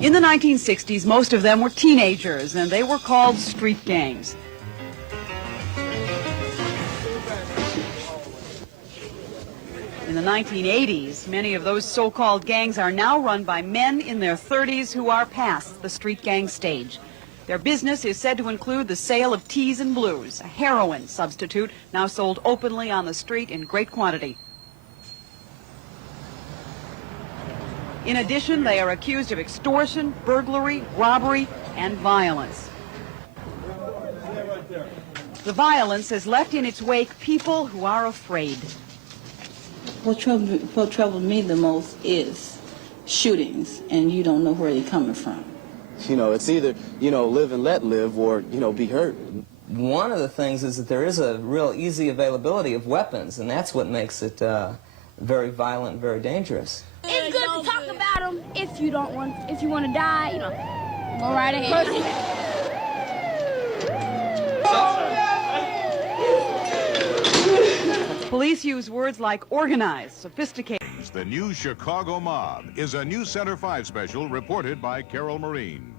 In the 1960s, most of them were teenagers, and they were called street gangs. In the 1980s, many of those so-called gangs are now run by men in their 30s who are past the street gang stage. Their business is said to include the sale of teas and blues, a heroin substitute now sold openly on the street in great quantity. In addition, they are accused of extortion, burglary, robbery, and violence. The violence has left in its wake people who are afraid. What troubles me the most is shootings, and you don't know where they're coming from. You know, it's either, live and let live or, be hurt. One of the things is that there is a real easy availability of weapons, and that's what makes it very violent and very dangerous. It's good to talk about them if you want to die, go right ahead. Police use words like organized, sophisticated. The new Chicago Mob is a new Center 5 special reported by Carol Marine.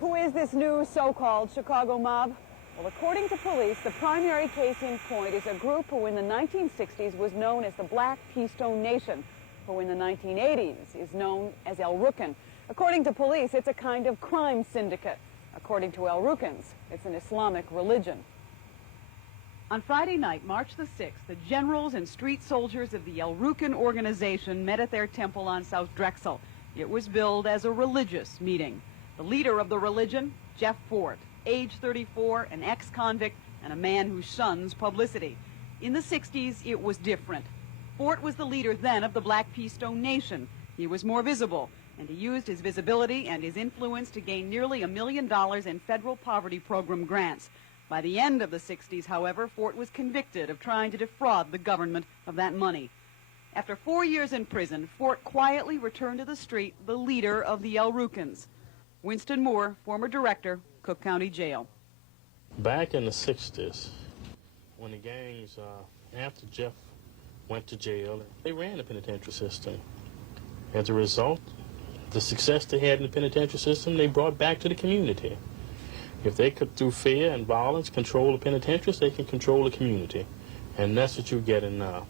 Who is this new so-called Chicago Mob? Well, according to police, the primary case in point is a group who in the 1960s was known as the Black Keystone Nation, who in the 1980s is known as El Rukn. According to police, it's a kind of crime syndicate. According to El Rukns, it's an Islamic religion. On Friday night, March the 6th, the generals and street soldiers of the El Rukn organization met at their temple on South Drexel. It was billed as a religious meeting. The leader of the religion, Jeff Fort, age 34, an ex-convict, and a man who shuns publicity. In the 60s, it was different. Fort was the leader then of the Black Keystone Nation. He was more visible, and he used his visibility and his influence to gain nearly $1 million in federal poverty program grants. By the end of the 60s, however, Fort was convicted of trying to defraud the government of that money. After 4 years in prison, Fort quietly returned to the street, the leader of the El Rukns. Winston Moore, former director, Cook County Jail. Back in the 60s, when the gangs, after Jeff went to jail, they ran the penitentiary system. As a result, the success they had in the penitentiary system, they brought back to the community. If they could, through fear and violence, control the penitentiaries, they can control the community. And that's what you're getting now.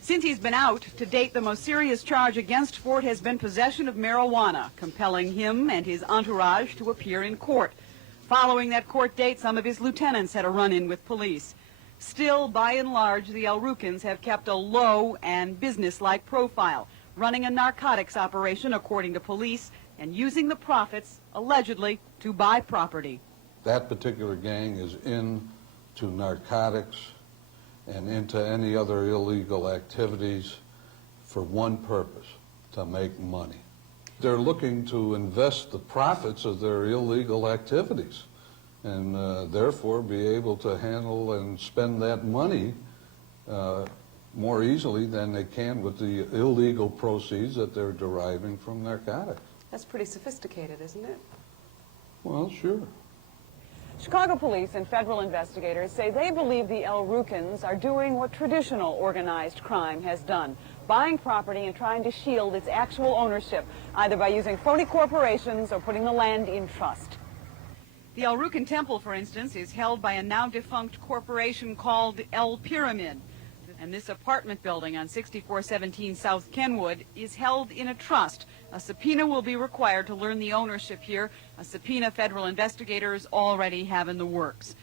Since he's been out, to date, the most serious charge against Fort has been possession of marijuana, compelling him and his entourage to appear in court. Following that court date, some of his lieutenants had a run-in with police. Still, by and large, the El Rukns have kept a low and business-like profile, running a narcotics operation, according to police, and using the profits, allegedly, to buy property. That particular gang is into narcotics and into any other illegal activities for one purpose, to make money. They're looking to invest the profits of their illegal activities and therefore be able to handle and spend that money more easily than they can with the illegal proceeds that they're deriving from narcotics. That's pretty sophisticated, isn't it? Well, sure. Chicago police and federal investigators say they believe the El Rukns are doing what traditional organized crime has done, buying property and trying to shield its actual ownership, either by using phony corporations or putting the land in trust. The El Rukn Temple, for instance, is held by a now-defunct corporation called El Pyramid. And this apartment building on 6417 South Kenwood is held in a trust. A subpoena will be required to learn the ownership here, a subpoena federal investigators already have in the works.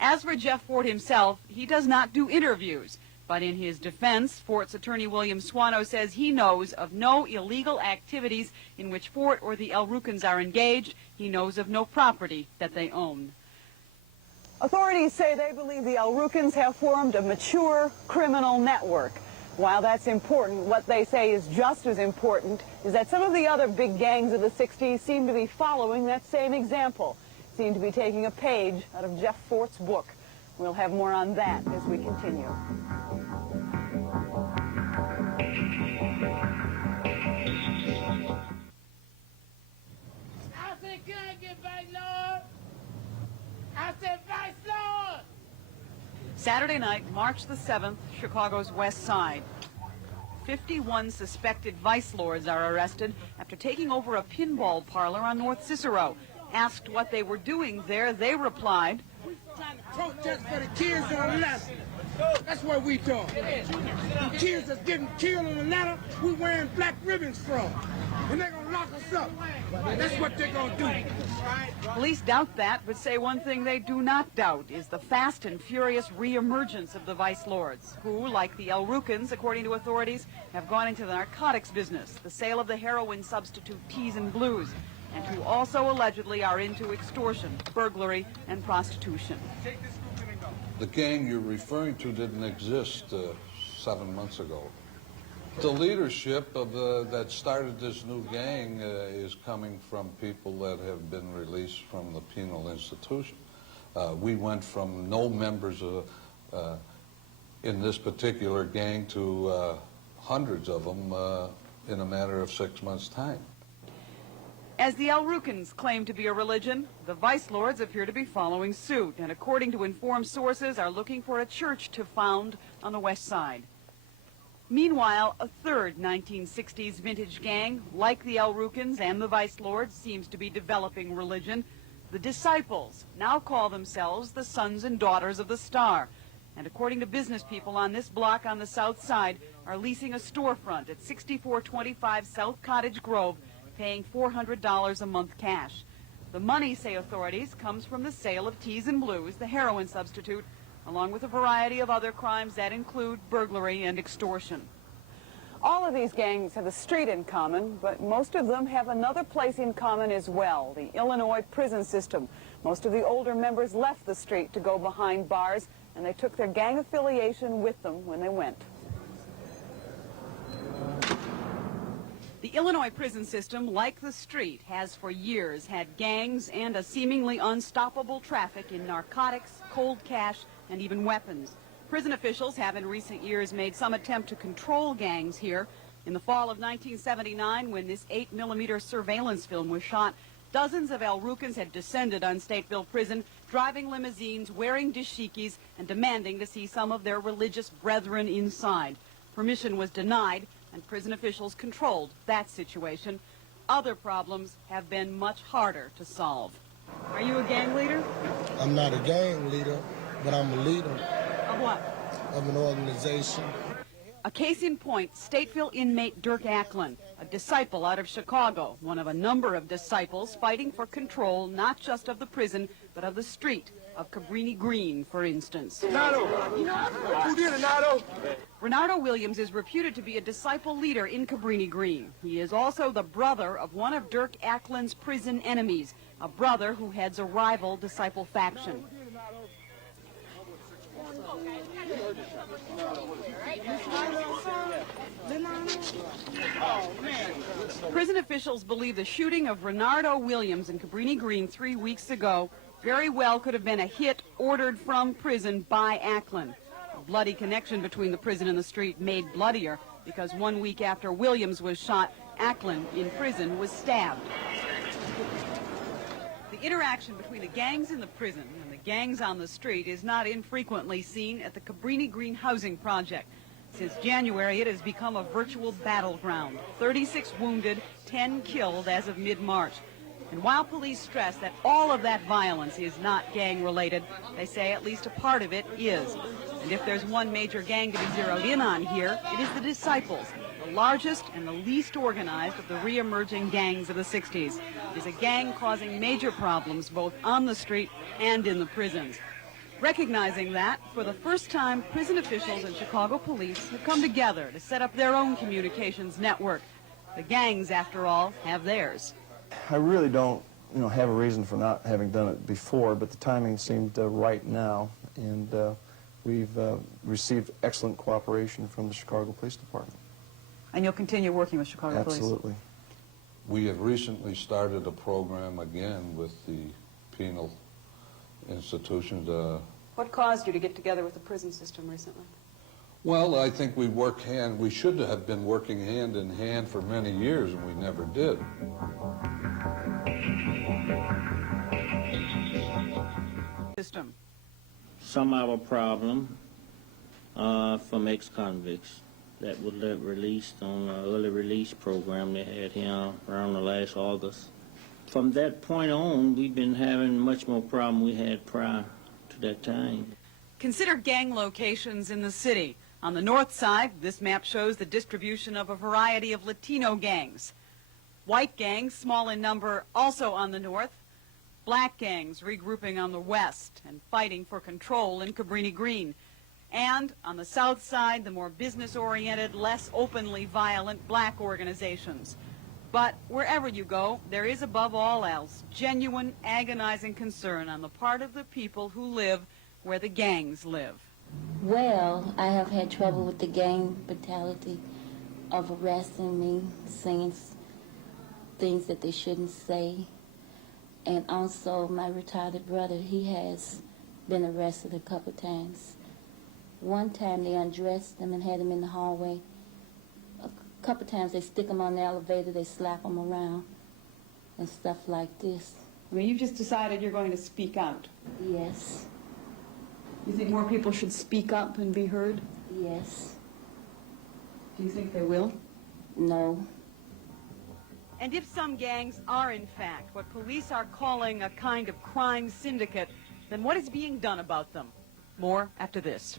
As for Jeff Fort himself, he does not do interviews. But in his defense, Fort's attorney William Swano says he knows of no illegal activities in which Fort or the El Rukns are engaged. He knows of no property that they own. Authorities say they believe the El Rukns have formed a mature criminal network. While that's important, what they say is just as important is that some of the other big gangs of the 60s seem to be following that same example, seem to be taking a page out of Jeff Fort's book. We'll have more on that as we continue. I said, can I get back, Lord? I said, Vice Lord! Saturday night, March the 7th, Chicago's West Side. 51 suspected vice lords are arrested after taking over a pinball parlor on North Cicero. Asked what they were doing there, they replied, Trying to protest for the kids on the ladder. That's what we doing. The kids that's getting killed on the ladder, we wearing black ribbons from. And they're gonna lock us up. That's what they're gonna do. Police doubt that, but say one thing they do not doubt is the fast and furious reemergence of the vice lords, who, like the El Rukins, according to authorities, have gone into the narcotics business, the sale of the heroin substitute Teas and Blues, and who also allegedly are into extortion, burglary, and prostitution. The gang you're referring to didn't exist 7 months ago. The leadership of that started this new gang is coming from people that have been released from the penal institution. We went from no members in this particular gang to hundreds of them in a matter of 6 months' time. As the El Rukins claim to be a religion, the vice lords appear to be following suit, and according to informed sources, are looking for a church to found on the west side. Meanwhile, a third 1960s vintage gang, like the El Rukins and the vice lords, seems to be developing religion. The Disciples now call themselves the Sons and Daughters of the Star, and according to business people on this block on the south side, are leasing a storefront at 6425 South Cottage Grove, paying $400 a month cash. The money, say authorities, comes from the sale of Teas and Blues, the heroin substitute, along with a variety of other crimes that include burglary and extortion. All of these gangs have a street in common, but most of them have another place in common as well, the Illinois prison system. Most of the older members left the street to go behind bars, and they took their gang affiliation with them when they went. The Illinois prison system, like the street, has for years had gangs and a seemingly unstoppable traffic in narcotics, cold cash, and even weapons. Prison officials have in recent years made some attempt to control gangs here. In the fall of 1979, when this 8mm surveillance film was shot, dozens of El Rukins had descended on Stateville Prison, driving limousines, wearing dashikis, and demanding to see some of their religious brethren inside. Permission was denied, and prison officials controlled that situation. Other problems have been much harder to solve. Are you a gang leader? I'm not a gang leader, but I'm a leader. Of what? Of an organization. A case in point, Stateville inmate Dirk Acklin, a disciple out of Chicago, one of a number of disciples fighting for control not just of the prison, but of the street, of Cabrini Green, for instance. Nato! Who did it, Nato? Renardo Williams is reputed to be a disciple leader in Cabrini Green. He is also the brother of one of Dirk Acklin's prison enemies, a brother who heads a rival disciple faction. Prison officials believe the shooting of Renardo Williams in Cabrini Green 3 weeks ago very well could have been a hit ordered from prison by Acklin. A bloody connection between the prison and the street made bloodier because 1 week after Williams was shot, Acklin in prison was stabbed. The interaction between the gangs in the prison and the gangs on the street is not infrequently seen at the Cabrini Green Housing Project. Since January, it has become a virtual battleground. 36 wounded, 10 killed as of mid-March. And while police stress that all of that violence is not gang-related, they say at least a part of it is. And if there's one major gang to be zeroed in on here, it is the Disciples, the largest and the least organized of the re-emerging gangs of the 60s. It is a gang causing major problems both on the street and in the prisons. Recognizing that, for the first time, prison officials and Chicago police have come together to set up their own communications network. The gangs, after all, have theirs. I really don't, have a reason for not having done it before, but the timing seemed right now, and we've received excellent cooperation from the Chicago Police Department. And you'll continue working with Chicago Police? Absolutely. We have recently started a program again with the penal institutions. What caused you to get together with the prison system recently? Well, I think we should have been working hand in hand for many years, and we never did. Some have a problem from ex-convicts. that was released on an early release program they had here around the last August. From that point on, we've been having much more problem we had prior to that time. Consider gang locations in the city. On the north side, this map shows the distribution of a variety of Latino gangs. White gangs, small in number, also on the north. Black gangs regrouping on the west and fighting for control in Cabrini Green. And on the south side, the more business-oriented, less openly violent black organizations. But wherever you go, there is above all else genuine, agonizing concern on the part of the people who live where the gangs live. Well, I have had trouble with the gang brutality of arresting me, saying things that they shouldn't say. And also my retired brother, he has been arrested a couple times. One time they undressed him and had him in the hallway. A couple times they stick him on the elevator, they slap him around and stuff like this. I mean, you've just decided you're going to speak out. Yes. You think more people should speak up and be heard? Yes. Do you think they will? No. And if some gangs are, in fact, what police are calling a kind of crime syndicate, then what is being done about them? More after this.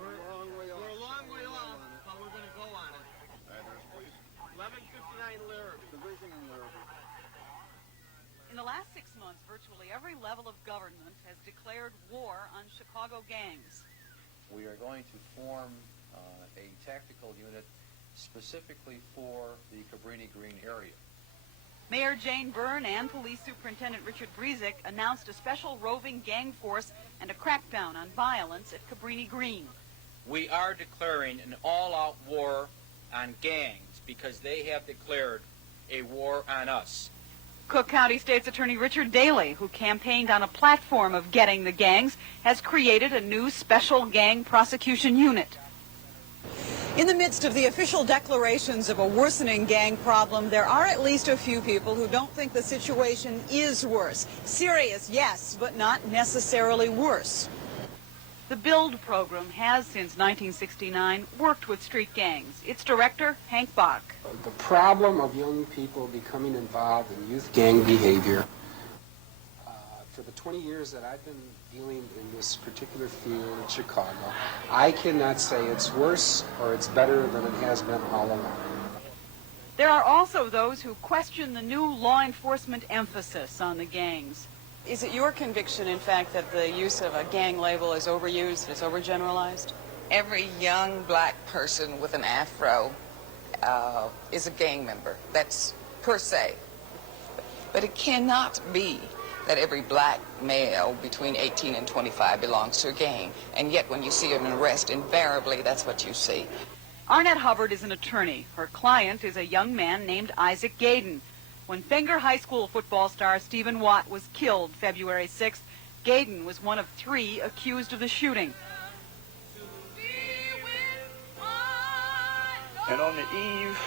We're a long way off, but we're going to go on it. 1159 Larrabee. In the last 6 months, virtually every level of government has declared war on Chicago gangs. We are going to form a tactical unit specifically for the Cabrini Green area. Mayor Jane Byrne and Police Superintendent Richard Brezick announced a special roving gang force and a crackdown on violence at Cabrini Green. We are declaring an all-out war on gangs because they have declared a war on us. Cook County State's Attorney Richard Daley, who campaigned on a platform of getting the gangs, has created a new special gang prosecution unit. In the midst of the official declarations of a worsening gang problem, there are at least a few people who don't think the situation is worse. Serious, yes, but not necessarily worse. The BUILD program has, since 1969, worked with street gangs. Its director, Hank Bach. The problem of young people becoming involved in youth gang behavior, for the 20 years that I've been dealing in this particular field in Chicago, I cannot say it's worse or it's better than it has been all along. There are also those who question the new law enforcement emphasis on the gangs. Is it your conviction, in fact, that the use of a gang label is overused, is overgeneralized? Every young black person with an afro is a gang member. That's per se. But it cannot be that every black male between 18 and 25 belongs to a gang. And yet when you see an arrest, invariably that's what you see. Arnett Hubbard is an attorney. Her client is a young man named Isaac Gaydon. When Fenger High School football star Stephen Watt was killed February 6th, Gaydon was one of 3 accused of the shooting. And on the eve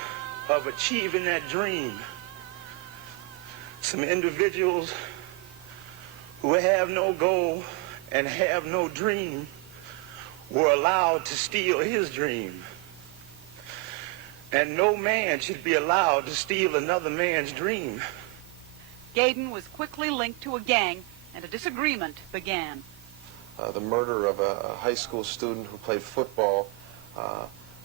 of achieving that dream, some individuals who have no goal and have no dream were allowed to steal his dream. And no man should be allowed to steal another man's dream. Gaydon was quickly linked to a gang, and a disagreement began. The murder of a high school student who played football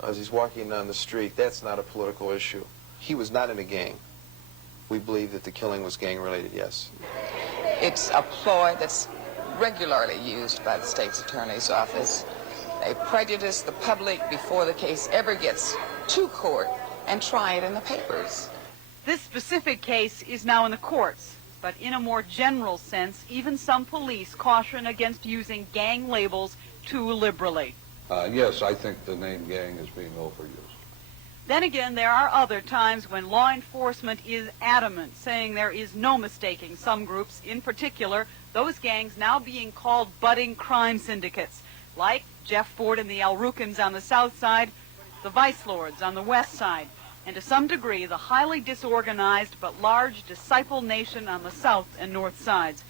as he's walking down the street, that's not a political issue. He was not in a gang. We believe that the killing was gang-related, yes. It's a ploy that's regularly used by the state's attorney's office. They prejudice the public before the case ever gets to court and try it in the papers. This specific case is now in the courts, but in a more general sense, even some police caution against using gang labels too liberally. Yes, I think the name gang is being overused. Then again, there are other times when law enforcement is adamant, saying there is no mistaking some groups, in particular, those gangs now being called budding crime syndicates, like Jeff Ford and the Al Rukins on the south side, the Vice Lords on the west side. and to some degree the highly disorganized but large disciple nation on the south and north sides.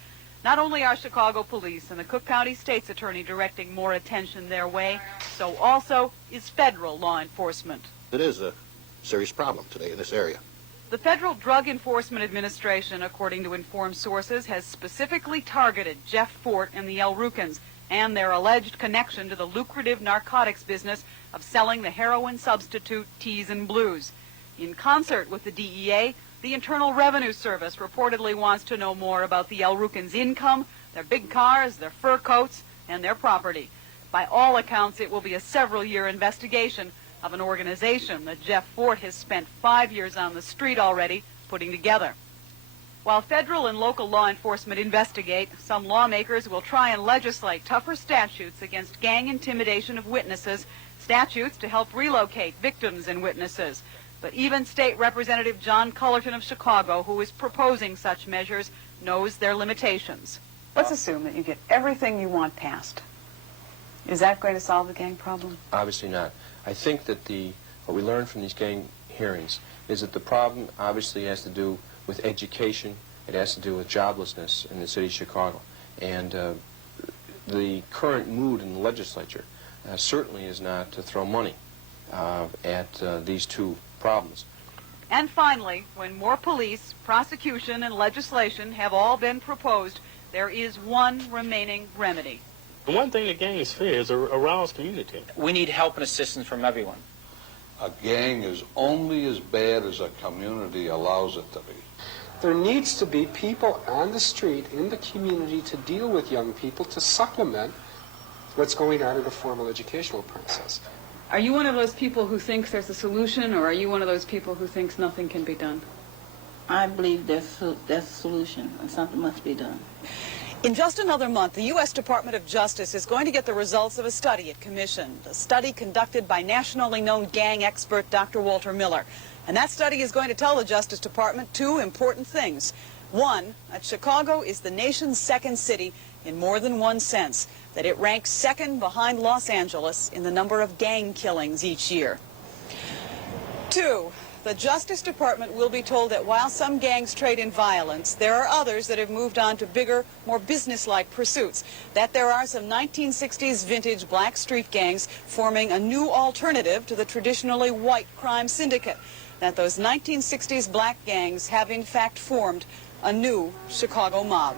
Not only are Chicago police and the Cook County State's Attorney directing more attention their way, so also is federal law enforcement. It is a serious problem today in this area. The Federal Drug Enforcement Administration, according to informed sources, has specifically targeted Jeff Fort and the El Rukins and their alleged connection to the lucrative narcotics business of selling the heroin substitute Teas and Blues. In concert with the DEA, the Internal Revenue Service reportedly wants to know more about the El Rukins' income, their big cars, their fur coats, and their property. By all accounts, it will be a several-year investigation of an organization that Jeff Fort has spent 5 years on the street already putting together. While federal and local law enforcement investigate, some lawmakers will try and legislate tougher statutes against gang intimidation of witnesses, statutes to help relocate victims and witnesses. But even State Representative John Cullerton of Chicago, who is proposing such measures, knows their limitations. Let's assume that you get everything you want passed. Is that going to solve the gang problem? Obviously not. I think that what we learned from these gang hearings is that the problem obviously has to do with education. It has to do with joblessness in the city of Chicago. And the current mood in the legislature certainly is not to throw money at these two problems. And finally, when more police, prosecution, and legislation have all been proposed, there is one remaining remedy. The one thing the gangs fear is a aroused community. We need help and assistance from everyone. A gang is only as bad as a community allows it to be. There needs to be people on the street in the community to deal with young people to supplement what's going on in the formal educational process. Are you one of those people who thinks there's a solution, or are you one of those people who thinks nothing can be done? I believe there's a solution and something must be done. In just another month, the U.S. Department of Justice is going to get the results of a study it commissioned, a study conducted by nationally known gang expert Dr. Walter Miller. And that study is going to tell the Justice Department two important things. One, that Chicago is the nation's second city in more than one sense, that it ranks second behind Los Angeles in the number of gang killings each year. Two, the Justice Department will be told that while some gangs trade in violence, there are others that have moved on to bigger, more businesslike pursuits. That there are some 1960s vintage black street gangs forming a new alternative to the traditionally white crime syndicate. That those 1960s black gangs have in fact formed a new Chicago mob.